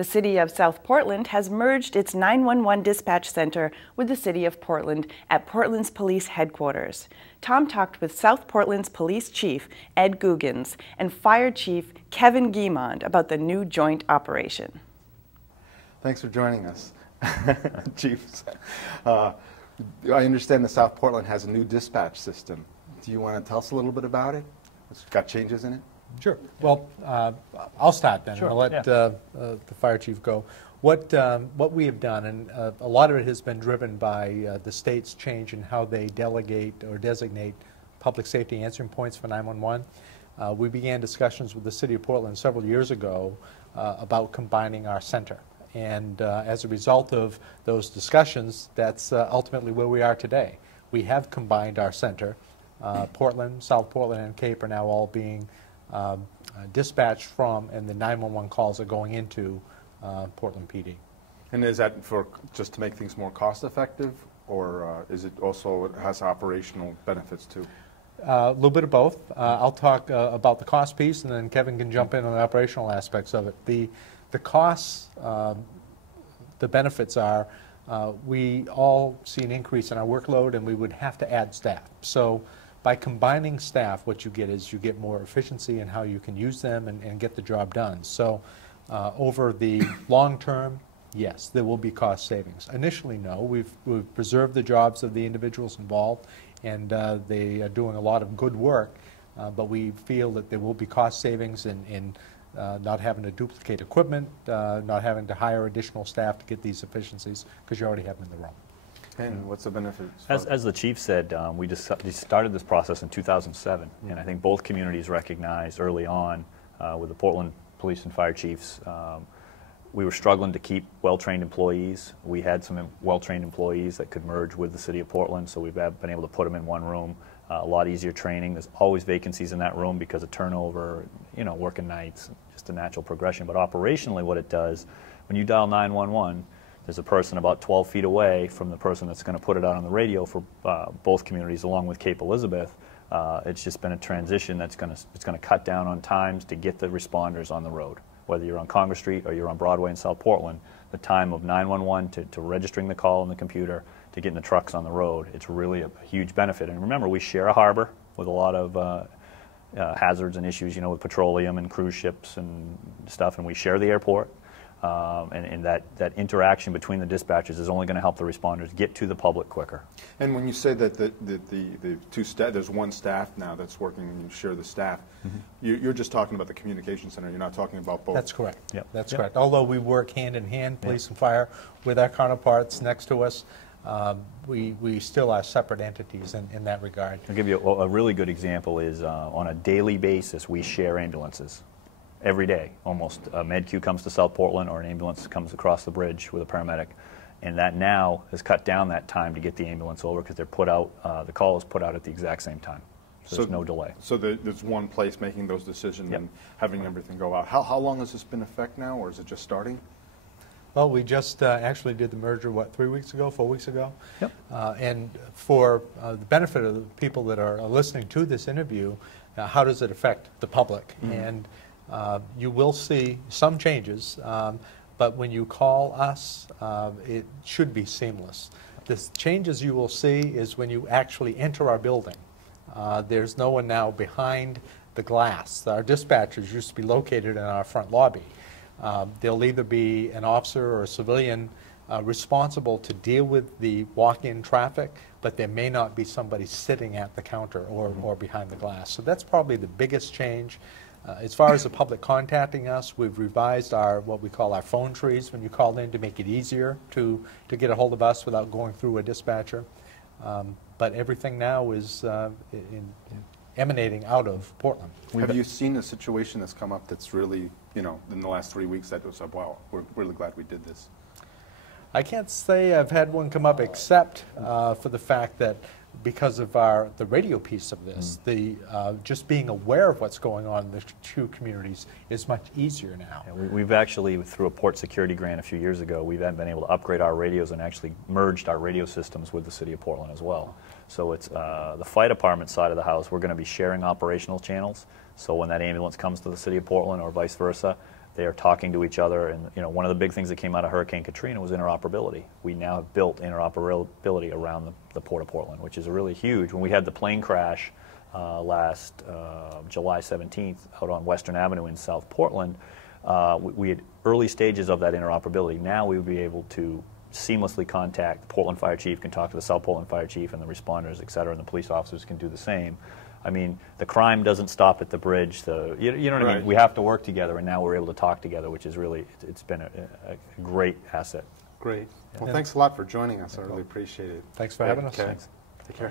The City of South Portland has merged its 911 dispatch center with the City of Portland at Portland's police headquarters. Tom talked with South Portland's police chief, Ed Googans, and fire chief, Kevin Guimond, about the new joint operation. Thanks for joining us, Chiefs. I understand that South Portland has a new dispatch system. Do you want to tell us a little bit about it? It's got changes in it? Sure. Well, I'll start then. Sure. I'll let the fire chief go. What we have done, and a lot of it has been driven by the state's change in how they delegate or designate public safety answering points for 911. We began discussions with the City of Portland several years ago about combining our center. And as a result of those discussions, that's ultimately where we are today. We have combined our center. Portland, South Portland, and Cape are now all being dispatched from, and the 911 calls are going into Portland PD. And is that for just to make things more cost effective, or is it also has operational benefits too? A little bit of both. I'll talk about the cost piece, and then Kevin can jump in on the operational aspects of it. The costs, the benefits are, we all see an increase in our workload, and we would have to add staff. So by combining staff, what you get is you get more efficiency in how you can use them and get the job done. So over the long term, yes, there will be cost savings. Initially, no. We've preserved the jobs of the individuals involved, and they are doing a lot of good work, but we feel that there will be cost savings in not having to duplicate equipment, not having to hire additional staff to get these efficiencies, because you already have them in the room. And what's the benefit? As the chief said, we just started this process in 2007, and I think both communities recognized early on with the Portland police and fire chiefs, we were struggling to keep well-trained employees. We had some well-trained employees that could merge with the City of Portland, so we've been able to put them in one room. A lot easier training. There's always vacancies in that room because of turnover, working nights, just a natural progression. But operationally what it does, when you dial 911, there's a person about 12 feet away from the person that's going to put it out on the radio for both communities, along with Cape Elizabeth. It's just been a transition that's going to cut down on times to get the responders on the road. Whether you're on Congress Street or you're on Broadway in South Portland, the time of 911 to registering the call on the computer to getting the trucks on the road, it's really a huge benefit. And remember, we share a harbor with a lot of hazards and issues, with petroleum and cruise ships and stuff, and we share the airport. And that interaction between the dispatchers is only going to help the responders get to the public quicker. And when you say that the two staff, there's one staff now that's working and you share the staff, you're just talking about the communication center. You're not talking about both. That's correct. Yep. That's correct. Although we work hand in hand, police and fire, with our counterparts next to us, we still are separate entities in that regard. I'll give you a really good example is on a daily basis we share ambulances. Every day, almost, a med-Q comes to South Portland or an ambulance comes across the bridge with a paramedic. And that now has cut down that time to get the ambulance over because they're put out, the call is put out at the exact same time. So there's no delay. So there's one place making those decisions and having everything go out. How long has this been in effect now, or is it just starting? Well, we just actually did the merger, 3 weeks ago, 4 weeks ago? Yep. And for the benefit of the people that are listening to this interview, how does it affect the public? And you will see some changes, but when you call us, it should be seamless. The changes you will see is when you actually enter our building. There's no one now behind the glass. Our dispatchers used to be located in our front lobby. There'll either be an officer or a civilian responsible to deal with the walk-in traffic, but there may not be somebody sitting at the counter or behind the glass. So that's probably the biggest change. As far as the public contacting us, we've revised what we call our phone trees when you call in to make it easier to get a hold of us without going through a dispatcher. But everything now is emanating out of Portland. Have you seen a situation that's come up that's really, in the last 3 weeks that was like, wow, we're really glad we did this? I can't say I've had one come up except for the fact that because of the radio piece of this, just being aware of what's going on in the two communities is much easier now. Yeah, we've actually, through a port security grant a few years ago, we've been able to upgrade our radios and actually merged our radio systems with the City of Portland as well. So it's the fire department side of the house, we're going to be sharing operational channels. So when that ambulance comes to the City of Portland or vice versa, They are talking to each other, and you know, one of the big things that came out of Hurricane Katrina was interoperability. We now have built interoperability around the Port of Portland, which is really huge. When we had the plane crash last July 17th out on Western Avenue in South Portland, we had early stages of that interoperability. Now we would be able to seamlessly contact the Portland Fire Chief, can talk to the South Portland Fire Chief and the responders, et cetera, and the police officers can do the same. I mean, the crime doesn't stop at the bridge. You know what I mean? We have to work together, and now we're able to talk together, which is really, it's been a great asset. Great. Well, thanks a lot for joining us. I really appreciate it. Thanks for having us. Okay. Take care.